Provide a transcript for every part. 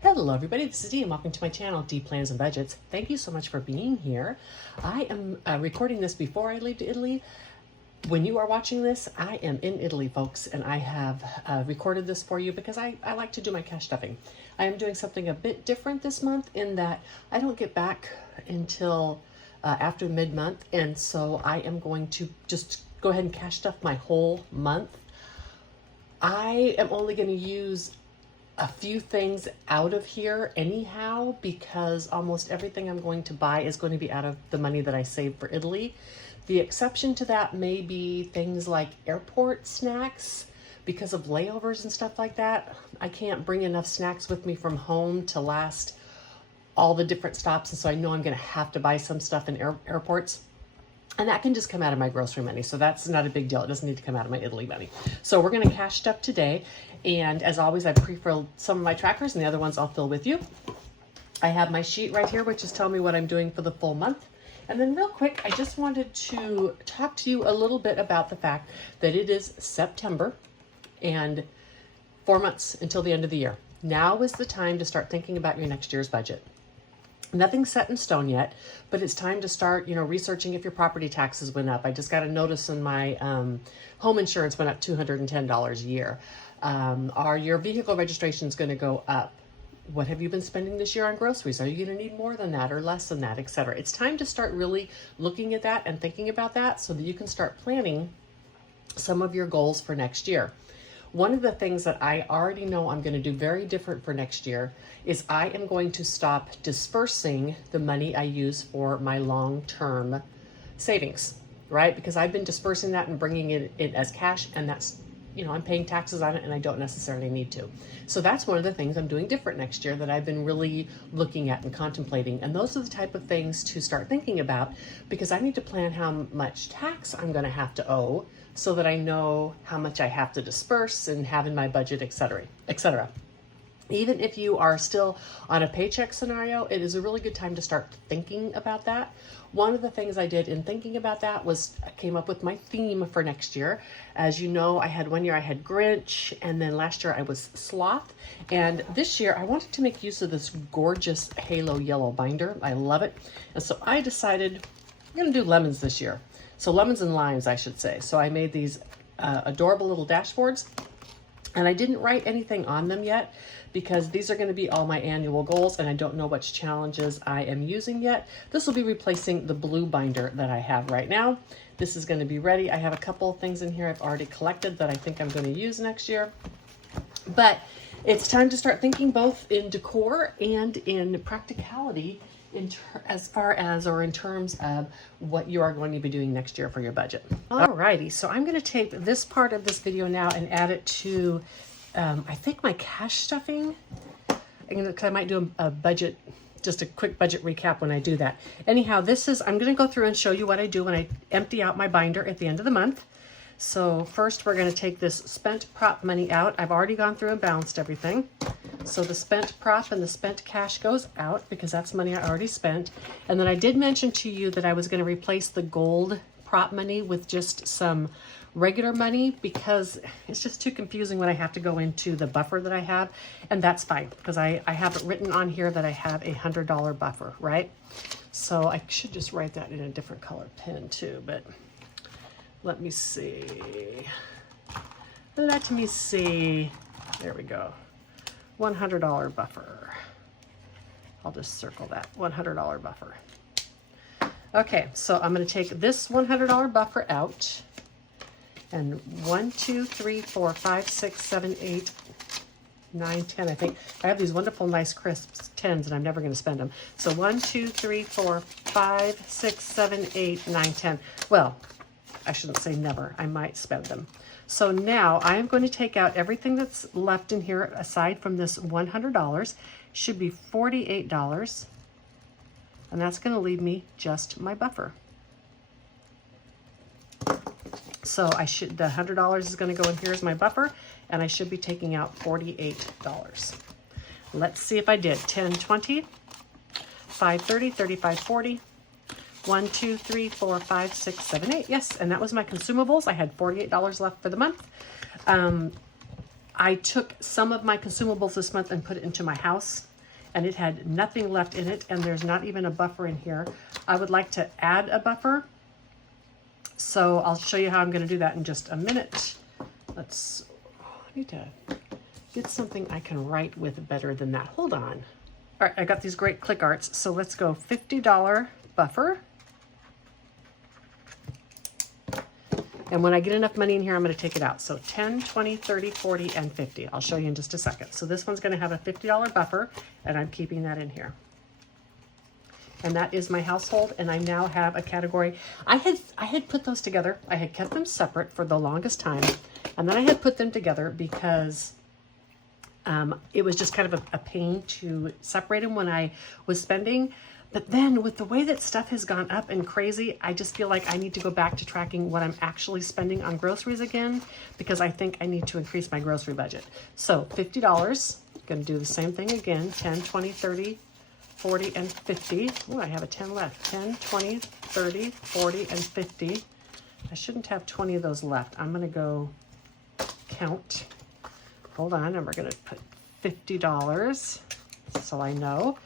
Hello everybody, this is Dee and welcome to my channel, Dee Plans and Budgets. Thank you so much for being here. I am recording this before I leave to Italy. When you are watching this, I am in Italy, folks, and I have recorded this for you because I like to do my cash stuffing. I am doing something a bit different this month in that I don't get back until after mid-month, and so I am going to just go ahead and cash stuff my whole month. I am only going to use a few things out of here anyhow, because almost everything I'm going to buy is going to be out of the money that I saved for Italy. The exception to that may be things like airport snacks. Because of layovers and stuff like that, I can't bring enough snacks with me from home to last all the different stops, and so I know I'm going to have to buy some stuff in airports. And that can just come out of my grocery money. So that's not a big deal. It doesn't need to come out of my Italy money. So we're going to cash stuff today. And as always, I pre-filled some of my trackers and the other ones I'll fill with you. I have my sheet right here, which is telling me what I'm doing for the full month. And then real quick, I just wanted to talk to you a little bit about the fact that it is September and 4 months until the end of the year. Now is the time to start thinking about your next year's budget. Nothing's set in stone yet, but it's time to start, researching if your property taxes went up. I just got a notice in my home insurance went up $210 a year. Are your vehicle registrations going to go up? What have you been spending this year on groceries? Are you going to need more than that or less than that, etc.? It's time to start really looking at that and thinking about that so that you can start planning some of your goals for next year. One of the things that I already know I'm going to do very different for next year is I am going to stop dispersing the money I use for my long-term savings, right? Because I've been dispersing that and bringing it in as cash, and that's, I'm paying taxes on it and I don't necessarily need to. So that's one of the things I'm doing different next year that I've been really looking at and contemplating. And those are the type of things to start thinking about, because I need to plan how much tax I'm going to have to owe so that I know how much I have to disperse and have in my budget, etc., etc. Even if you are still on a paycheck scenario, it is a really good time to start thinking about that. One of the things I did in thinking about that was I came up with my theme for next year. As you know, one year I had Grinch, and then last year I was Sloth. And this year I wanted to make use of this gorgeous halo yellow binder. I love it. And so I decided I'm going to do lemons this year. So lemons and limes, I should say. So I made these adorable little dashboards, and I didn't write anything on them yet because these are going to be all my annual goals, and I don't know which challenges I am using yet. This will be replacing the blue binder that I have right now. This is going to be ready. I have a couple of things in here I've already collected that I think I'm going to use next year. But it's time to start thinking both in decor and in practicality in terms of what you are going to be doing next year for your budget. Alrighty, so I'm going to take this part of this video now and add it to, I think, my cash stuffing. Because I might do a budget, just a quick budget recap when I do that. Anyhow, I'm going to go through and show you what I do when I empty out my binder at the end of the month. So first we're going to take this spent prop money out. I've already gone through and balanced everything. So the spent prop and the spent cash goes out because that's money I already spent. And then I did mention to you that I was going to replace the gold prop money with just some regular money because it's just too confusing when I have to go into the buffer that I have. And that's fine because I have it written on here that I have a $100 buffer, right? So I should just write that in a different color pen too, but let me see. Let me see. There we go. $100 buffer. I'll just circle that. $100 buffer. Okay, so I'm going to take this $100 buffer out. And 1, 2, 3, 4, 5, 6, 7, 8, 9, 10. I think I have these wonderful, nice, crisp 10s, and I'm never going to spend them. So 1, 2, 3, 4, 5, 6, 7, 8, 9, 10. Well, I shouldn't say never. I might spend them. So now I am going to take out everything that's left in here aside from this $100. Should be $48. And that's going to leave me just my buffer. So the $100 is going to go in here as my buffer, and I should be taking out $48. Let's see if I did. 10, 20, 5, 30, 35, 40. 1, 2, 3, 4, 5, 6, 7, 8. Yes, and that was my consumables. I had $48 left for the month. I took some of my consumables this month and put it into my house, and it had nothing left in it, and there's not even a buffer in here. I would like to add a buffer, so I'll show you how I'm going to do that in just a minute. I need to get something I can write with better than that. Hold on. All right, I got these great click arts, so let's go $50 buffer. And when I get enough money in here, I'm going to take it out. So 10, 20, 30, 40, and 50. I'll show you in just a second. So this one's going to have a $50 buffer, and I'm keeping that in here. And that is my household, and I now have a category. I had put those together. I had kept them separate for the longest time, and then I had put them together because it was just kind of a pain to separate them when I was spending. But then with the way that stuff has gone up and crazy, I just feel like I need to go back to tracking what I'm actually spending on groceries again, because I think I need to increase my grocery budget. So $50, going to do the same thing again, 10, 20, 30, 40, and 50. Oh, I have a 10 left. 10, 20, 30, 40, and 50. I shouldn't have 20 of those left. I'm going to go count. Hold on, and we're going to put $50 so I know.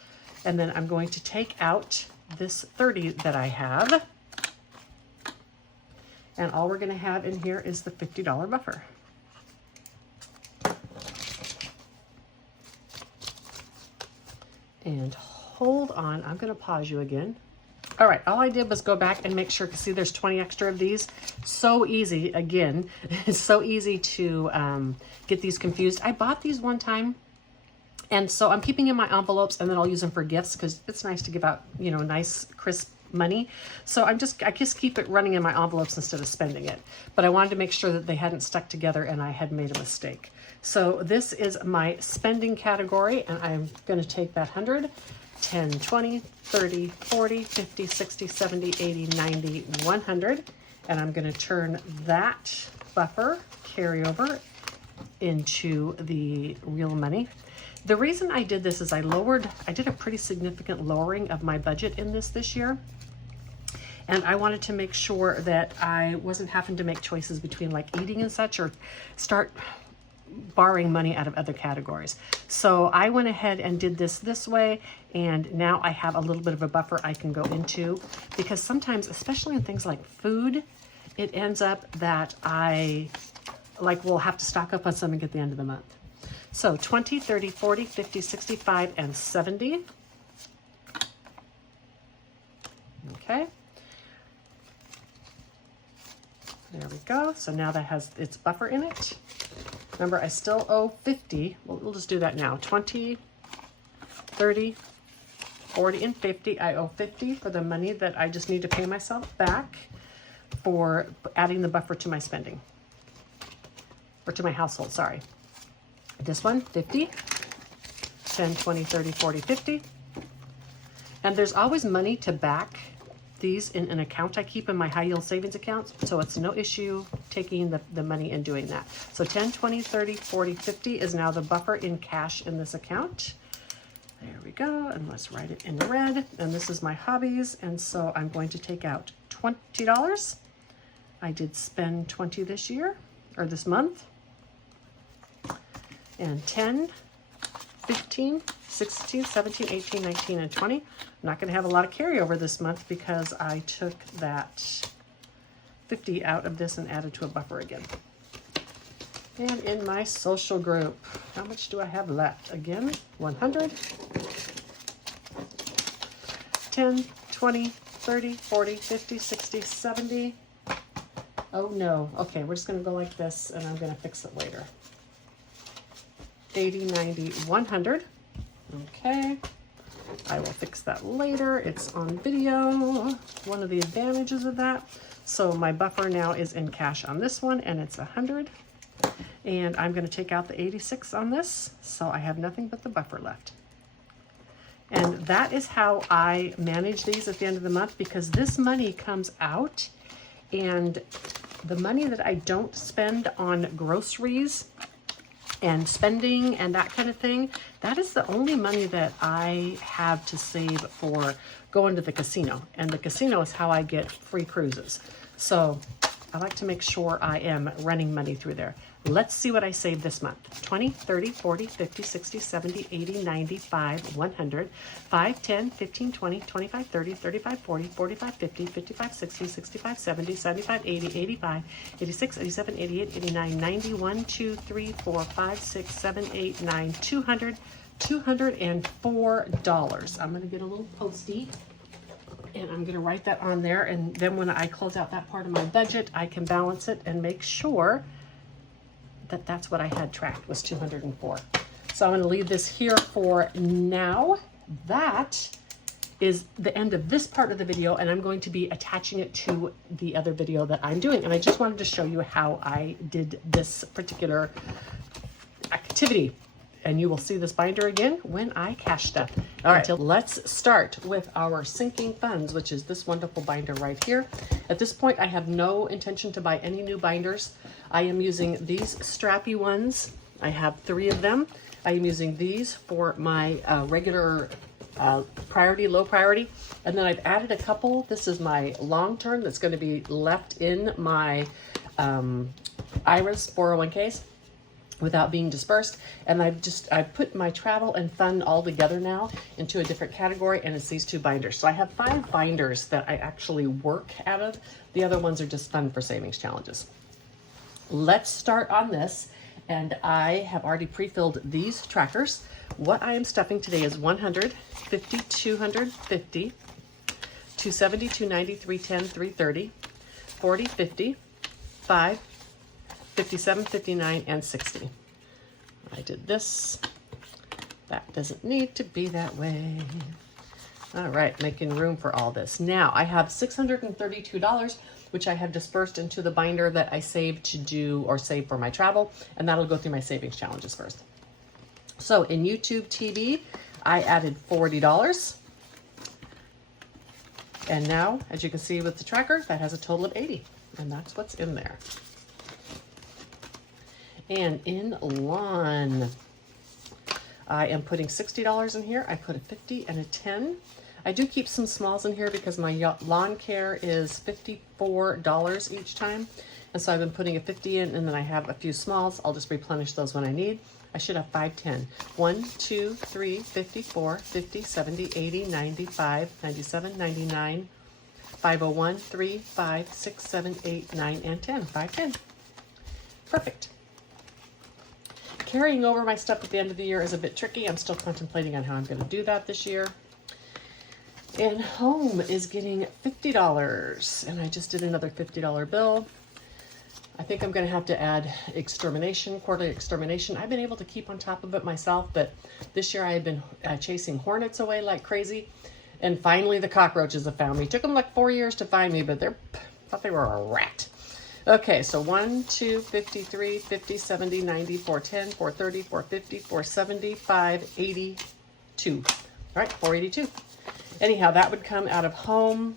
And then I'm going to take out this 30 that I have. And all we're going to have in here is the $50 buffer. And hold on, I'm going to pause you again. All right, all I did was go back and make sure, because see, there's 20 extra of these. So easy, again, it's so easy to get these confused. I bought these one time, and so I'm keeping in my envelopes, and then I'll use them for gifts, because it's nice to give out, you know, nice, crisp money. So I just keep it running in my envelopes instead of spending it. But I wanted to make sure that they hadn't stuck together and I had made a mistake. So this is my spending category, and I'm going to take that 100, 10, 20, 30, 40, 50, 60, 70, 80, 90, 100. And I'm going to turn that buffer carryover into the real money. The reason I did this is I did a pretty significant lowering of my budget in this year. And I wanted to make sure that I wasn't having to make choices between like eating and such, or start borrowing money out of other categories. So I went ahead and did this way, and now I have a little bit of a buffer I can go into, because sometimes, especially in things like food, it ends up that I will have to stock up on something at the end of the month. So 20, 30, 40, 50, 65, and 70. Okay. There we go. So now that has its buffer in it. Remember, I still owe 50. Well, we'll just do that now. 20, 30, 40, and 50. I owe 50 for the money that I just need to pay myself back for adding the buffer to my spending. Or to my household, sorry. This one, 50, 10, 20, 30, 40, 50. And there's always money to back these in an account I keep in my high yield savings account. So it's no issue taking the money and doing that. So 10, 20, 30, 40, 50 is now the buffer in cash in this account. There we go. And let's write it in red. And this is my hobbies. And so I'm going to take out $20. I did spend 20 this year, or this month. And 10, 15, 16, 17, 18, 19, and 20. I'm not going to have a lot of carryover this month because I took that 50 out of this and added to a buffer again. And in my social group, how much do I have left? Again, 100, 10, 20, 30, 40, 50, 60, 70. Oh no. Okay, we're just going to go like this, and I'm going to fix it later. 80, 90, 100. Okay. I will fix that later. It's on video. One of the advantages of that. So my buffer now is in cash on this one, and it's 100. And I'm going to take out the 86 on this. So I have nothing but the buffer left. And that is how I manage these at the end of the month, because this money comes out, and the money that I don't spend on groceries and spending and that kind of thing, that is the only money that I have to save for going to the casino. And the casino is how I get free cruises. So I like to make sure I am running money through there. Let's see what I saved this month. 20, 30, 40, 50, 60, 70, 80, 95, 100, 5, 10, 15, 20, 25, 30, 35, 40, 45, 50, 55, 60, 65, 70, 75, 80, 85, 86, 87, 88, 89, 90, 1, 2, 3, 4, 5, 6, 7, 8, 9, 200, $204. I'm going to get a little Post-it and I'm going to write that on there. And then when I close out that part of my budget, I can balance it and make sure that that's what I had tracked was 204. So I'm going to leave this here for now. That is the end of this part of the video, and I'm going to be attaching it to the other video that I'm doing. And I just wanted to show you how I did this particular activity. And you will see this binder again when I cash stuff. All right, let's start with our sinking funds, which is this wonderful binder right here. At this point, I have no intention to buy any new binders. I am using these strappy ones. I have 3 of them. I am using these for my regular priority, low priority. And then I've added a couple. This is my long term that's going to be left in my IRAs, 401ks. Without being dispersed. And I put my travel and fun all together now into a different category, and it's these 2 binders. So I have 5 binders that I actually work out of. The other ones are just fun for savings challenges. Let's start on this. And I have already pre-filled these trackers. What I am stuffing today is 100, 50, 250, 270, 290, 310, 330, 40, 50, 5, 57, 59, and 60. I did this. That doesn't need to be that way. All right, making room for all this. Now I have $632, which I have dispersed into the binder that I saved to do or save for my travel, and that'll go through my savings challenges first. So in YouTube TV, I added $40. And now, as you can see with the tracker, that has a total of 80, and that's what's in there. And in lawn, I am putting $60 in here. I put a 50 and a 10. I do keep some smalls in here because my lawn care is $54 each time. And so I've been putting a 50 in, and then I have a few smalls. I'll just replenish those when I need. I should have 510. 1, 2, 3, 54, 50, 70, 80, 95, 97, 99, 501, 3, 5, 6, 7, 8, 9, and 10. 510. Perfect. Carrying over my stuff at the end of the year is a bit tricky. I'm still contemplating on how I'm going to do that this year. And home is getting $50, and I just did another $50 bill. I think I'm going to have to add extermination, quarterly extermination. I've been able to keep on top of it myself, but this year I have been chasing hornets away like crazy, and finally the cockroaches have found me. It took them like 4 years to find me, but thought they were a rat. Okay, so 1, 2, 53, 50, 70, 90, 410, 430, 450, 470, 582. All right, 482. Anyhow, that would come out of home.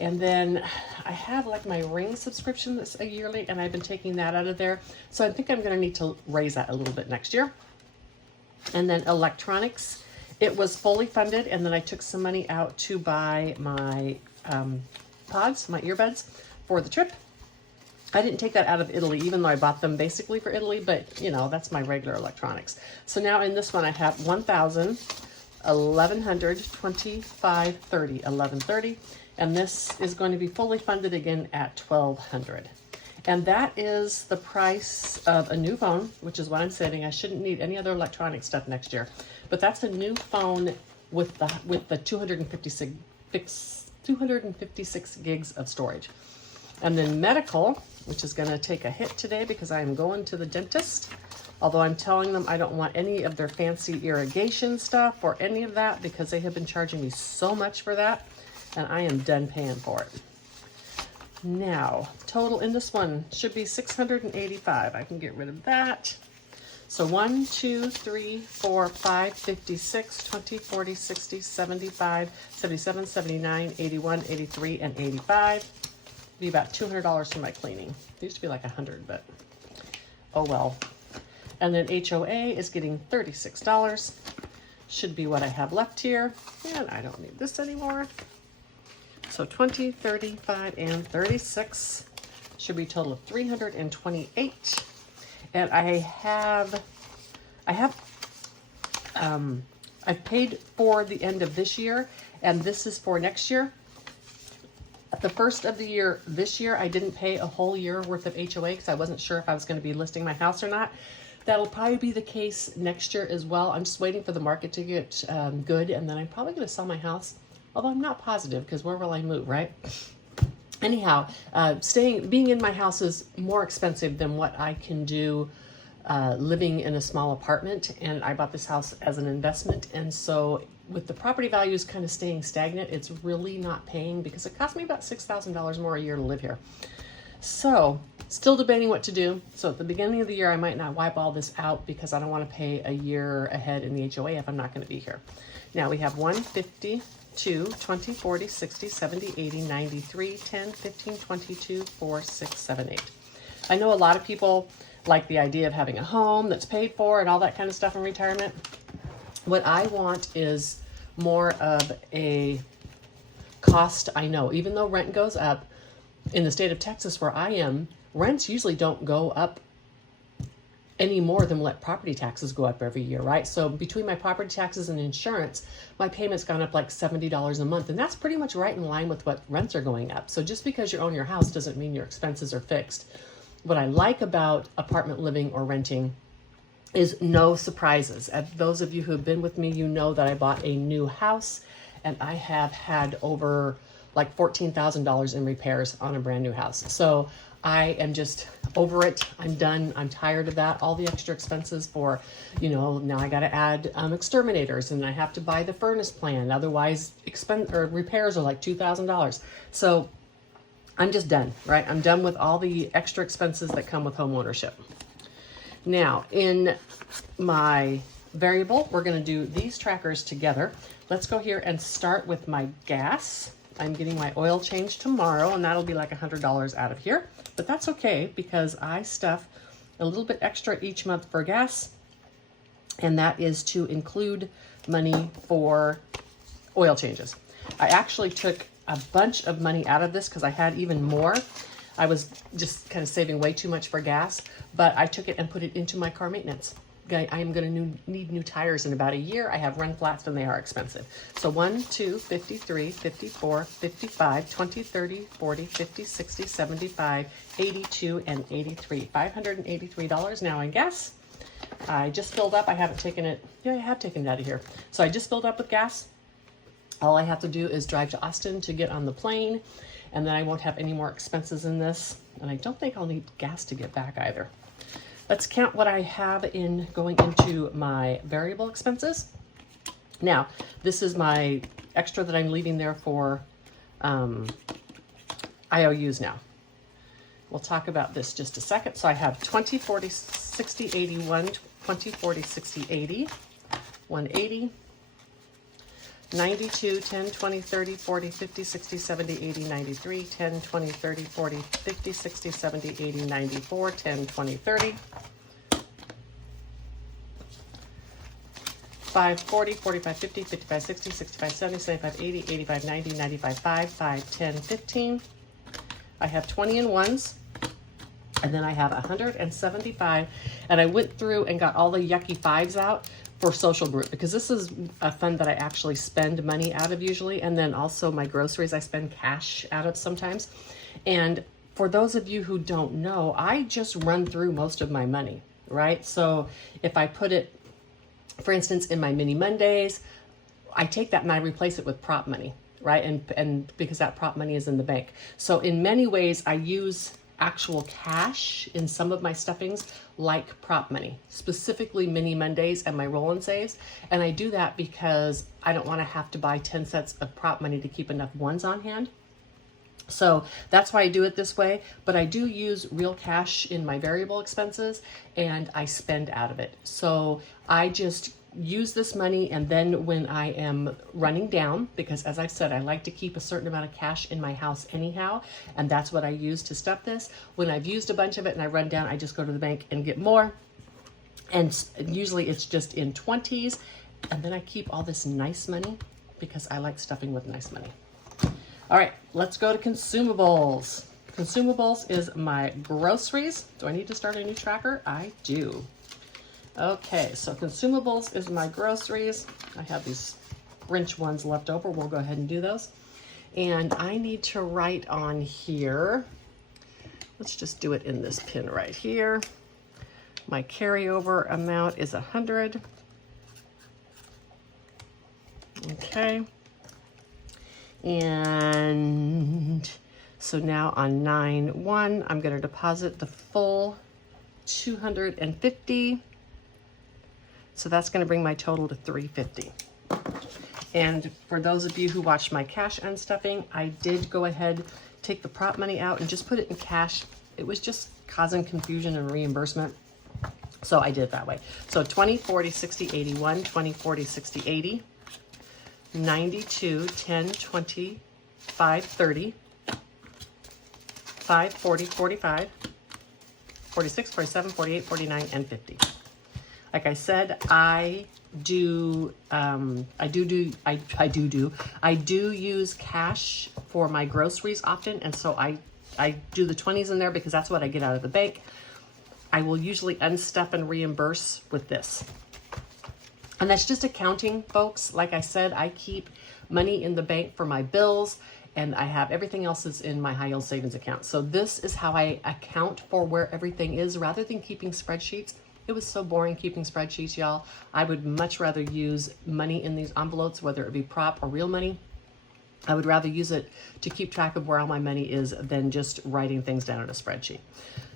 And then I have like my ring subscription that's a yearly, and I've been taking that out of there. So I think I'm going to need to raise that a little bit next year. And then electronics, it was fully funded, and then I took some money out to buy my pods, my earbuds for the trip. I didn't take that out of Italy, even though I bought them basically for Italy, but you know, that's my regular electronics. So now in this one, I have 1,000, 1,100, 25, 30, 1130. And this is going to be fully funded again at 1,200. And that is the price of a new phone, which is what I'm saving. I shouldn't need any other electronic stuff next year. But that's a new phone with the 256 gigs of storage. And then medical, which is going to take a hit today because I am going to the dentist. Although I'm telling them I don't want any of their fancy irrigation stuff or any of that because they have been charging me so much for that. And I am done paying for it. Now, total in this one should be 685. I can get rid of that. So 1, 2, 3, 4, 5, 56, 20, 40, 60, 75, 77, 79, 81, 83, and 85. Be about $200 for my cleaning. It used to be like 100, but oh well. And then HOA is getting $36. Should be what I have left here. And I don't need this anymore. So 20, 35, and 36 should be a total of $328. And I've paid for the end of this year, and this is for next year. At the first of the year, this year, I didn't pay a whole year worth of HOA because I wasn't sure if I was going to be listing my house or not. That'll probably be the case next year as well. I'm just waiting for the market to get good, and then I'm probably going to sell my house, although I'm not positive because where will I move, right? Anyhow, being in my house is more expensive than what I can do living in a small apartment, and I bought this house as an investment, and so with the property values kind of staying stagnant, it's really not paying because it cost me about $6,000 more a year to live here. So still debating what to do. So at the beginning of the year, I might not wipe all this out because I don't want to pay a year ahead in the HOA if I'm not going to be here. Now we have 1, 50, 2, 20, 40, 60, 70, 80, 93, 10, 15, 22, 4, 6, 7, 8. I know a lot of people like the idea of having a home that's paid for and all that kind of stuff in retirement. What I want is more of a cost. I know, even though rent goes up in the state of Texas where I am, rents usually don't go up any more than what property taxes go up every year, right? So between my property taxes and insurance, my payment's gone up like $70 a month, and that's pretty much right in line with what rents are going up. So just because you own your house doesn't mean your expenses are fixed. What I like about apartment living or renting is no surprises. Those of you who have been with me, you know that I bought a new house, and I have had over like $14,000 in repairs on a brand new house. So I am just over it. I'm done. I'm tired of that. All the extra expenses for, now I got to add exterminators, and I have to buy the furnace plan. Otherwise, repairs are like $2,000. So I'm just done, right? I'm done with all the extra expenses that come with home ownership. Now, in my variable, we're going to do these trackers together. Let's go here and start with my gas. I'm getting my oil change tomorrow, and that'll be like $100 out of here. But that's okay because I stuff a little bit extra each month for gas, and that is to include money for oil changes. I actually took a bunch of money out of this because I had even more. I was just kind of saving way too much for gas, but I took it and put it into my car maintenance. I am going to need new tires in about a year. I have run flats and they are expensive. So 1, 2, 53, 54, 55, 20, 30, 40, 50, 60, 75, 82, and 83. $583 now in gas. I just filled up. I haven't taken it. Yeah, I have taken it out of here. So I just filled up with gas. All I have to do is drive to Austin to get on the plane, and then I won't have any more expenses in this. And I don't think I'll need gas to get back either. Let's count what I have in going into my variable expenses. Now, this is my extra that I'm leaving there for IOUs now. We'll talk about this just a second. So I have 20, 40, 60, 81, 20, 40, 60, 80, 180, 92, 10, 20, 30, 40, 50, 60, 70, 80, 93, 10, 20, 30, 40, 50, 60, 70, 80, 94, 10, 20, 30, 5, 40, 45, 50, 55, 60, 65, 70, 75, 80, 85, 90, 95, 5, 10, 15. I have 20 in ones, and then I have 175, and I went through and got all the yucky fives out for social group, because this is a fund that I actually spend money out of usually, and then also my groceries I spend cash out of sometimes. And for those of you who don't know, I just run through most of my money, right? So if I put it, for instance, in my mini Mondays, I take that and I replace it with prop money, right? And because that prop money is in the bank. So in many ways, I use actual cash in some of my stuffings like prop money, specifically mini Mondays and my roll and saves. And I do that because I don't want to have to buy 10 sets of prop money to keep enough ones on hand. So that's why I do it this way, but I do use real cash in my variable expenses and I spend out of it. So I just use this money, and then when I am running down, because as I've said, I like to keep a certain amount of cash in my house anyhow, and that's what I use to stuff this. When I've used a bunch of it and I run down, I just go to the bank and get more. And usually it's just in 20s, and then I keep all this nice money because I like stuffing with nice money. All right, let's go to consumables. Consumables is my groceries. Do I need to start a new tracker? I do. Okay, so consumables is my groceries. I have these Grinch ones left over. We'll go ahead and do those. And I need to write on here, let's just do it in this pin right here. My carryover amount is 100. Okay. And so now on 9/1, I'm going to deposit the full 250. So that's going to bring my total to 350. And for those of you who watched my cash unstuffing, I did go ahead, take the prop money out and just put it in cash. It was just causing confusion and reimbursement. So I did it that way. So 20, 40, 60, 81, 20, 40, 60, 80, 92, 10, 20, 5, 30, 5, 40, 45, 46, 47, 48, 49, and 50. Like I said, I do use cash for my groceries often, and so I do the 20s in there because that's what I get out of the bank. I will usually unstuff and reimburse with this. And that's just accounting, folks. Like I said, I keep money in the bank for my bills, and I have everything else is in my high yield savings account. So this is how I account for where everything is rather than keeping spreadsheets. It was so boring keeping spreadsheets, y'all. I would much rather use money in these envelopes, whether it be prop or real money. I would rather use it to keep track of where all my money is than just writing things down in a spreadsheet.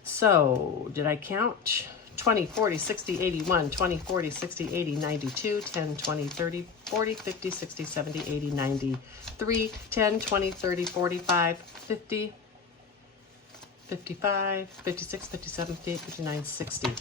So did I count? 20, 40, 60, 81, 20, 40, 60, 80, 92, 10, 20, 30, 40, 50, 60, 70, 80, 93, 10, 20, 30, 45, 50, 55, 56, 57, 58, 59, 60.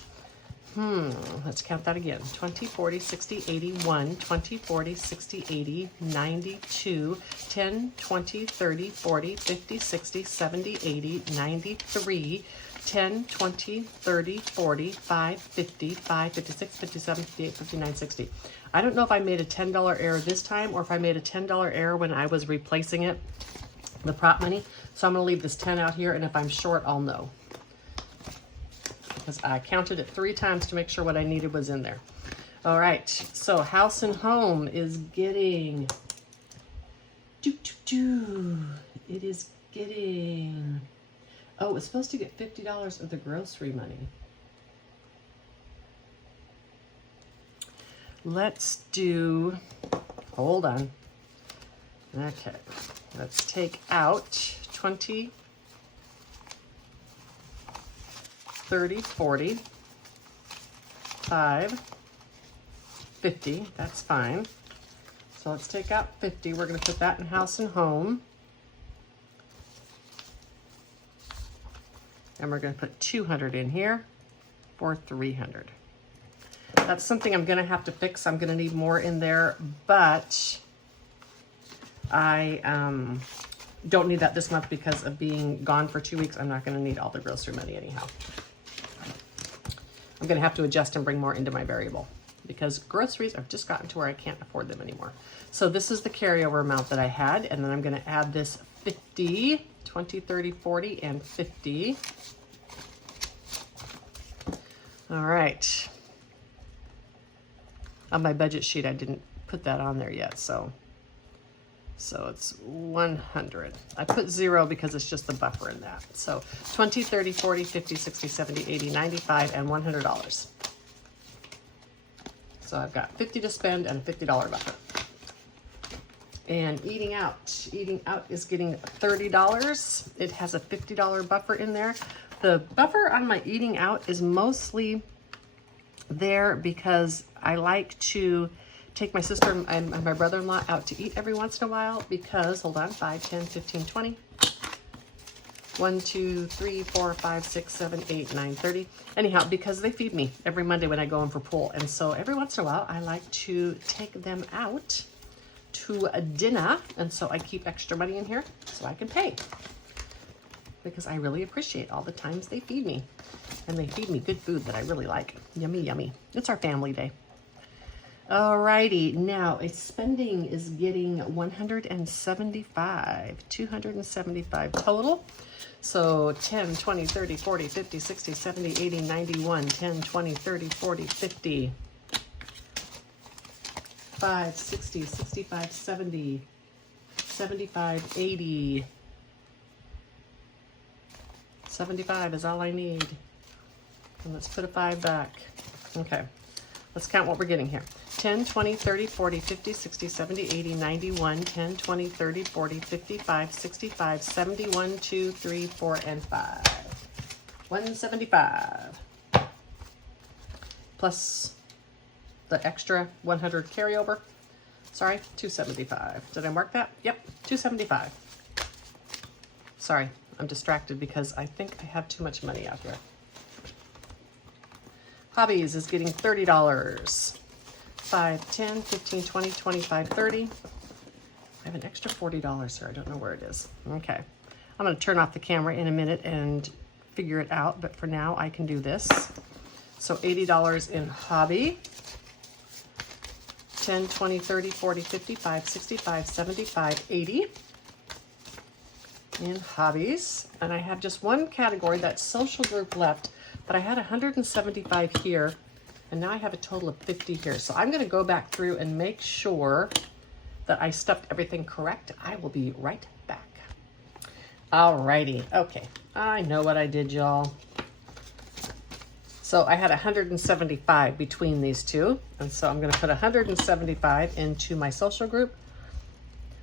Let's count that again. 20, 40, 60, 81, 20, 40, 60, 80, 92, 10, 20, 30, 40, 50, 60, 70, 80, 93, 10, 20, 30, 40, 5, 50, 5, 56, 57, 58, 59, 60. I don't know if I made a $10 error this time or if I made a $10 error when I was replacing it, the prop money. So I'm going to leave this 10 out here, and if I'm short, I'll know. Because I counted it 3 times to make sure what I needed was in there. All right, so House and Home is getting, it is getting, oh, it's supposed to get $50 of the grocery money. Let's do, hold on. Okay, let's take out 20, 30, 40, 5, 50, that's fine. So let's take out 50. We're going to put that in House and Home. And we're going to put 200 in here for 300. That's something I'm going to have to fix. I'm going to need more in there, but I don't need that this month because of being gone for 2 weeks. I'm not going to need all the grocery money anyhow. I'm going to have to adjust and bring more into my variable because groceries have just gotten to where I can't afford them anymore. So this is the carryover amount that I had, and then I'm going to add this 50, 20, 30, 40, and 50. All right. On my budget sheet, I didn't put that on there yet, so it's 100. I put 0 because it's just the buffer in that. So 20, 30, 40, 50, 60, 70, 80, 95, and $100. So I've got 50 to spend and a $50 buffer. And eating out is getting $30. It has a $50 buffer in there. The buffer on my eating out is mostly there because I like to take my sister and my brother-in-law out to eat every once in a while because, hold on, 5, 10, 15, 20. 1, 2, 3, 4, 5, 6, 7, 8, 9, 30. Anyhow, because they feed me every Monday when I go in for pool. And so every once in a while, I like to take them out to a dinner. And so I keep extra money in here so I can pay. Because I really appreciate all the times they feed me. And they feed me good food that I really like. Yummy, yummy. It's our family day. Alrighty, now a spending is getting 175, 275 total. So 10, 20, 30, 40, 50, 60, 70, 80, 91, 10, 20, 30, 40, 50, 5, 60, 65, 70, 75, 80. 75 is all I need. And let's put a 5 back. Okay, let's count what we're getting here. 10, 20, 30, 40, 50, 60, 70, 80, 91, 10, 20, 30, 40, 55, 65, 71, 2, 3, 4, and 5. 175. Plus the extra 100 carryover. Sorry, 275. Did I mark that? Yep, 275. Sorry, I'm distracted because I think I have too much money out here. Hobbies is getting $30. 5, 10, 15, 20, 25, 30. I have an extra $40 here. I don't know where it is. Okay. I'm going to turn off the camera in a minute and figure it out, but for now I can do this. So $80 in hobby. 10, 20, 30, 40, 55, 65, 75, 80 in hobbies. And I have just one category, that's social group, left, but I had 175 here, and now I have a total of 50 here. So I'm going to go back through and make sure that I stuffed everything correct. I will be right back. Alrighty, okay. I know what I did, y'all. So I had 175 between these two, and so I'm going to put 175 into my social group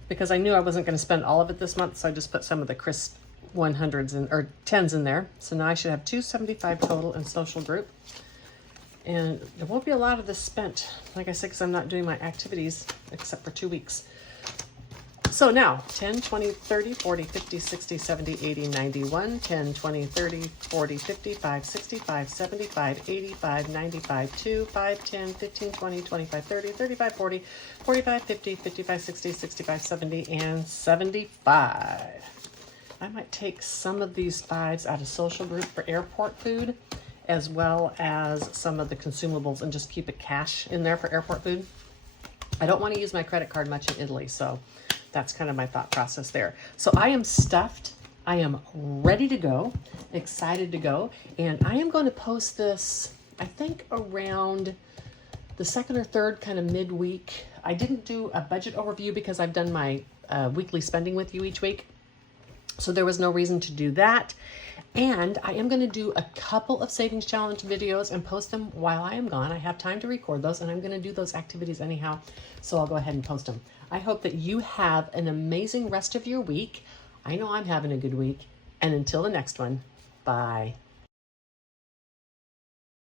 because I knew I wasn't going to spend all of it this month, so I just put some of the crisp 100s or 10s in there. So now I should have 275 total in social group, and there won't be a lot of this spent, like I said, because I'm not doing my activities except for 2 weeks. So now 10, 20, 30, 40, 50, 60, 70, 80, 91, 10, 20, 30, 40, 55, 65, 75, 85, 95, 2, 5, 10, 15, 20, 25, 30, 35, 40, 45, 50, 55, 60, 65, 70, and 75. I might take some of these 5s out of social group for airport food, as well as some of the consumables, and just keep it cash in there for airport food. I don't want to use my credit card much in Italy, so that's kind of my thought process there. So I am stuffed. I am ready to go, excited to go. And I am going to post this, I think, around the 2nd or 3rd, kind of midweek. I didn't do a budget overview because I've done my weekly spending with you each week. So there was no reason to do that. And I am going to do a couple of savings challenge videos and post them while I am gone. I have time to record those, and I'm going to do those activities anyhow. So I'll go ahead and post them. I hope that you have an amazing rest of your week. I know I'm having a good week. And until the next one, bye.